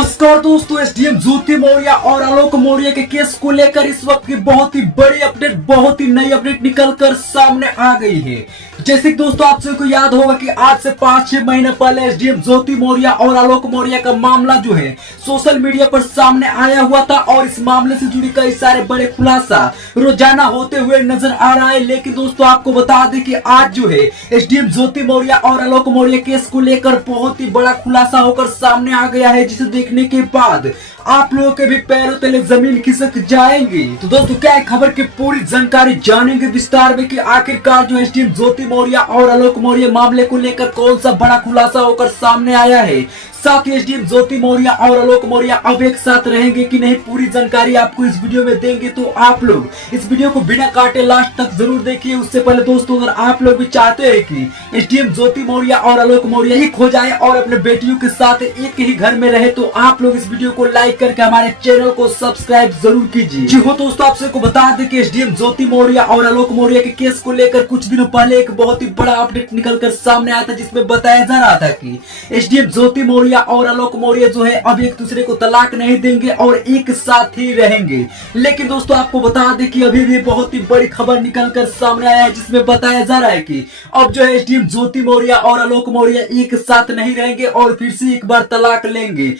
नमस्कार दोस्तों, एसडीएम ज्योति मौर्य और आलोक मौर्य के केस को लेकर इस वक्त की बहुत ही बड़ी अपडेट, बहुत ही नई अपडेट निकलकर सामने आ गई है। जैसे कि दोस्तों आप सबको याद होगा कि आज से 5-6 महीने पहले एसडीएम ज्योति मौर्य और आलोक मौर्य का मामला जो है सोशल मीडिया पर सामने आया हुआ था और इस मामले से जुड़ी कई सारे बड़े खुलासा रोजाना होते हुए नजर आ रहा है। लेकिन दोस्तों आपको बता दें कि आज जो है एसडीएम ज्योति मौर्य और आलोक मौर्य केस को लेकर बहुत ही बड़ा खुलासा होकर सामने आ गया है, जिसे देखने के बाद आप लोगों के भी पैरों तले जमीन खिसक जाएंगी। तो दोस्तों क्या है खबर की पूरी जानकारी जानेंगे विस्तार में कि आखिरकार जो एसडीएम ज्योति मौर्य और आलोक मौर्य मामले को लेकर कौन सा बड़ा खुलासा होकर सामने आया है। साथ ही एसडीएम ज्योति मौर्य और आलोक मौर्य अब एक साथ रहेंगे कि नहीं, पूरी जानकारी आपको इस वीडियो में देंगे। तो आप लोग इस वीडियो को बिना काटे लास्ट तक जरूर देखिए। उससे पहले दोस्तों अगर आप लोग भी चाहते हैं कि एसडीएम ज्योति मौर्य और आलोक मौर्य एक हो जाए और अपने बेटियों के साथ एक ही घर में रहे, तो आप लोग इस वीडियो को लाइक करके हमारे चैनल को सब्सक्राइब जरूर कीजिए। जी हो दोस्तों, आप सबको बता दें कि एसडीएम ज्योति मौर्य और आलोक मौर्य के केस को लेकर कुछ दिनों पहले एक बहुत ही बड़ा अपडेट निकलकर सामने आया था, जिसमें बताया जा रहा था कि एसडीएम ज्योति मौर्य और आलोक मौर्य जो है अब एक दूसरे को तलाक नहीं देंगे और एक साथ ही रहेंगे। लेकिन दोस्तों आपको बता दें कि अभी भी बहुत ही बड़ी खबर निकलकर सामने आया है, जिसमें बताया जा रहा है कि अब जो है एसडीएम ज्योति मौर्य और आलोक मौर्य एक साथ नहीं रहेंगे और फिर से एक बार तलाक लेंगे।